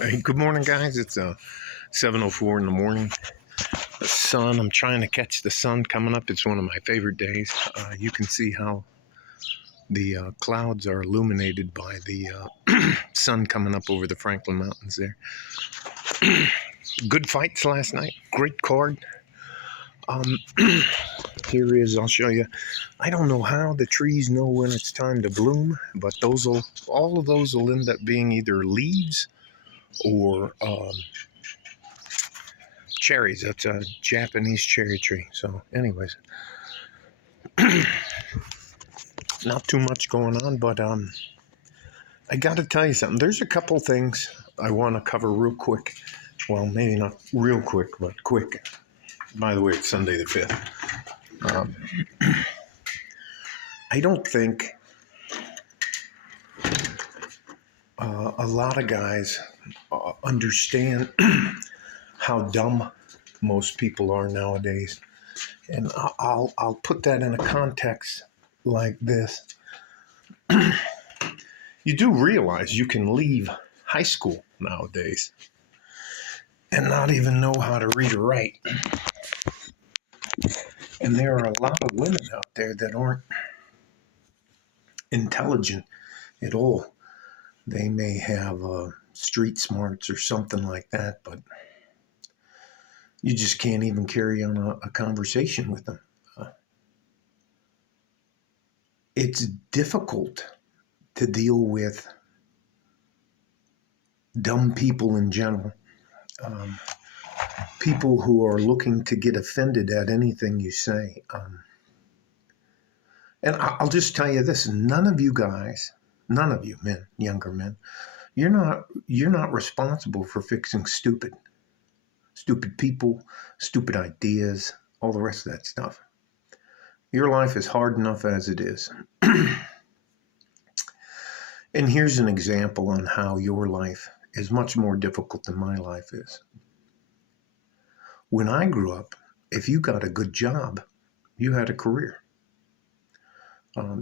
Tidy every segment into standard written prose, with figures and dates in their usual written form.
Hey, good morning, guys. It's 7:04 in the morning. The sun. I'm trying to catch the sun coming up. It's one of my favorite days. You can see how the clouds are illuminated by the sun coming up over the Franklin Mountains there. Good fights last night. Great card. Um, Here is. I'll show you. I don't know how the trees know when it's time to bloom, but all of those will end up being either leaves or cherries. That's a Japanese cherry tree. So, anyways, not too much going on, but I got to tell you something. There's a couple things I want to cover real quick. Well, maybe not real quick, but quick. By the way, it's Sunday the 5th. I don't think a lot of guys understand how dumb most people are nowadays, and I'll put that in a context like this. You do realize you can leave high school nowadays and not even know how to read or write. And there are a lot of women out there that aren't intelligent at all. They may have street smarts or something like that, but you just can't even carry on a conversation with them. It's difficult to deal with dumb people in general. People who are looking to get offended at anything you say. And I'll just tell you this: none of you guys, none of you men, younger men, you're not responsible for fixing stupid people, stupid ideas, all the rest of that stuff. Your life is hard enough as it is. And here's an example on how your life is much more difficult than my life is. When I grew up, if you got a good job, you had a career.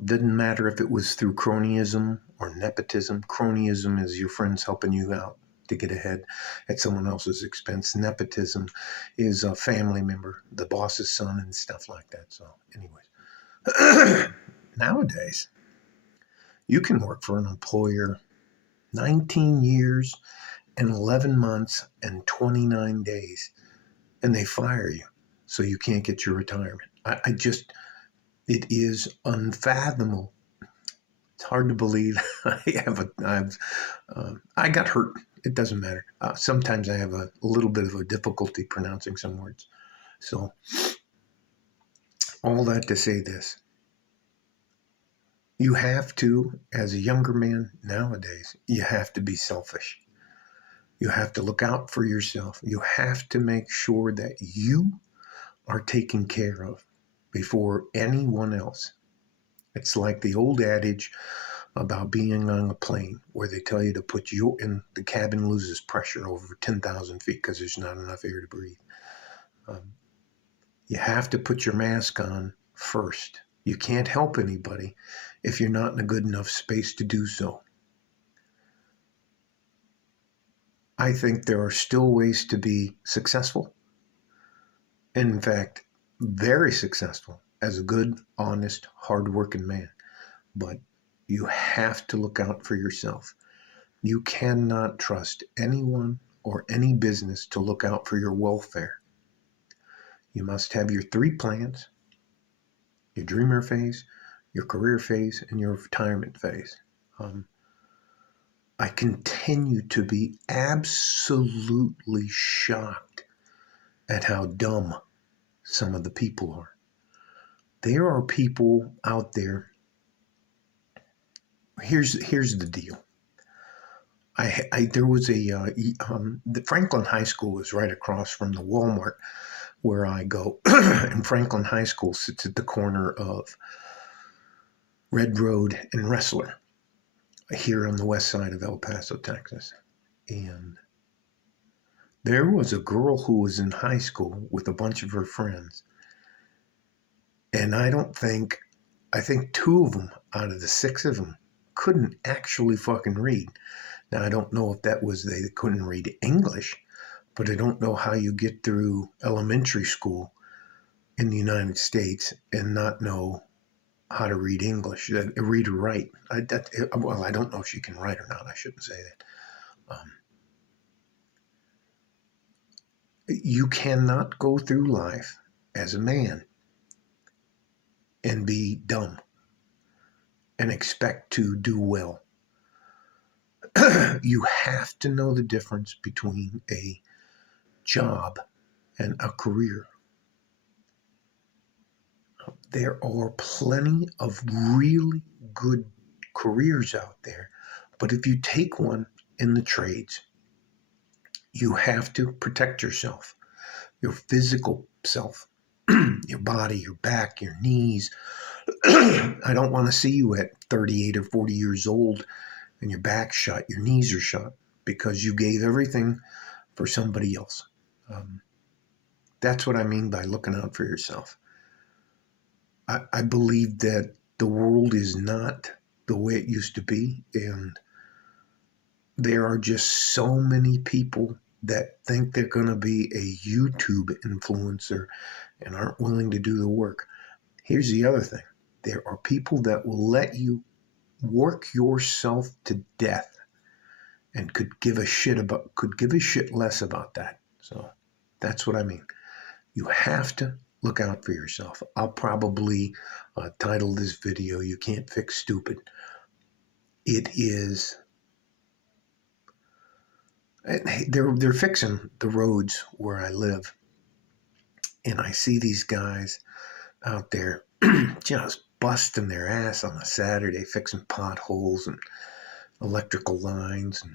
Didn't matter if it was through cronyism or nepotism. Cronyism is your friends helping you out to get ahead at someone else's expense. Nepotism is a family member, the boss's son, and stuff like that. So, anyways, nowadays, you can work for an employer 19 years and 11 months and 29 days, and they fire you so you can't get your retirement. It is unfathomable. It's hard to believe. I got hurt. It doesn't matter. Sometimes I have a little bit of a difficulty pronouncing some words. So, all that to say this: you have to, as a younger man nowadays, you have to be selfish. You have to look out for yourself. You have to make sure that you are taken care of before anyone else. It's like the old adage about being on a plane where they tell you to put you in the cabin loses pressure over 10,000 feet because there's not enough air to breathe. You have to put your mask on first. You can't help anybody if you're not in a good enough space to do so. I think there are still ways to be successful. In fact, very successful as a good, honest, hardworking man. But you have to look out for yourself. You cannot trust anyone or any business to look out for your welfare. You must have your 3 plans: your dreamer phase, your career phase, and your retirement phase. I continue to be absolutely shocked at how dumb some of the people are. There are people out there. Here's the deal. There was the Franklin High School is right across from the Walmart where I go, and Franklin High School sits at the corner of Red Road and Wrestler here on the west side of El Paso, Texas. And there was a girl who was in high school with a bunch of her friends. And I think 2 of them out of the 6 of them couldn't actually fucking read. Now, I don't know if that was they couldn't read English, but I don't know how you get through elementary school in the United States and not know how to read English, read or write. Well, I don't know if she can write or not. I shouldn't say that. You cannot go through life as a man and be dumb and expect to do well. You have to know the difference between a job and a career. There are plenty of really good careers out there, but if you take one in the trades, you have to protect yourself, your physical self, your body, your back, your knees. I don't want to see you at 38 or 40 years old and your back's shot, your knees are shot because you gave everything for somebody else. That's what I mean by looking out for yourself. I believe that the world is not the way it used to be, and there are just so many people that think they're going to be a YouTube influencer and aren't willing to do the work. Here's the other thing. There are people that will let you work yourself to death and could give a shit less about that. So that's what I mean. You have to look out for yourself. I'll probably title this video, You Can't Fix Stupid. It is, they're fixing the roads where I live. And I see these guys out there just busting their ass on a Saturday, fixing potholes and electrical lines. And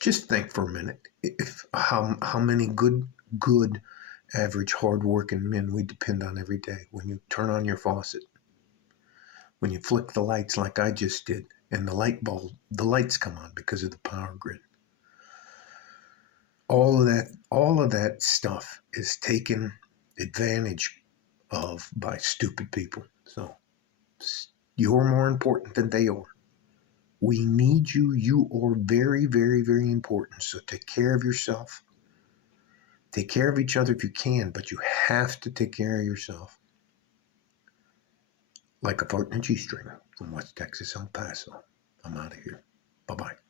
just think for a minute, if how many good average hard-working men we depend on every day. When you turn on your faucet, when you flick the lights like I just did, and the lights come on because of the power grid. All of that stuff is taken advantage of by stupid people. So you're more important than they are. We need you. You are very, very, very important. So take care of yourself. Take care of each other if you can, but you have to take care of yourself. Like a fart in a G-string from West Texas, El Paso. I'm out of here. Bye-bye.